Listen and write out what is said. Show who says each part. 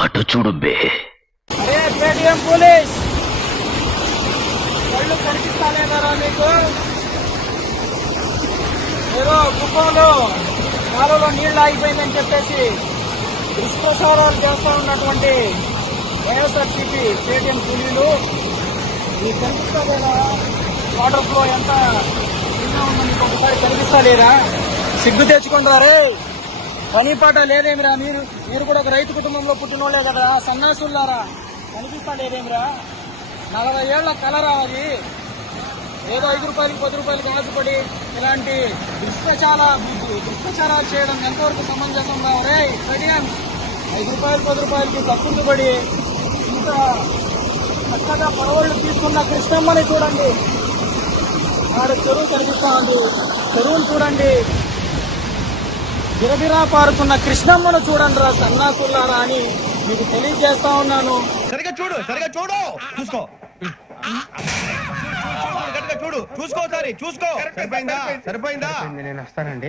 Speaker 1: అటు చూడు బే.
Speaker 2: పోలీస్! కళ్ళు కనిపిస్తాలేదారా మీకు ఏదో కుప్పంలో కాలువలో నీళ్ళు ఆగిపోయిందని చెప్పేసి దుష్ప్రచారాలు చేస్తా ఉన్నటువంటి వైఎస్ఆర్సీపీ పేటిఎం కూలీలు ఈ కనిపిస్తలేదా వాటర్ ఫ్లో ఎంత ఉందని ఒకసారి కనిపిస్తలేరా సిగ్గు తెచ్చుకుంటారే పని పాట లేదేమిరా మీరు? మీరు కూడా ఒక రైతు కుటుంబంలో పుట్టినోళ్ళే కదా సన్నాసుల్లారా? కనిపిస్తా లేదేమిరా నలభై ఏళ్ళ కలరా అది ఏదో ఐదు రూపాయలకి పది రూపాయలకి ఆశపడి ఇలాంటి దుష్టచార దుష్టచారాలు చేయడం ఎంతవరకు సమంజసం రే కడియన్స్ ఐదు రూపాయలు పది రూపాయలకి తప్పుడుబడి ఇంత చక్కగా పొరవళ్ళు తీసుకున్న కృష్ణమ్మని చూడండి. ఆడ చెరువు కనిపిస్తా ఉంది. చెరువులు చూడండి. బిరబిరా పారుతున్న కృష్ణమ్మను చూడండి రా సన్నాసుల్లారా అని మీకు తెలియజేస్తా ఉన్నాను.
Speaker 3: సరిగా చూడు సరిగా చూడు. చూసుకో. చూడు చూసుకో ఒకసారి చూసుకో. సరిపోయిందా? సరిపోయిందా
Speaker 4: నేను వస్తానండి.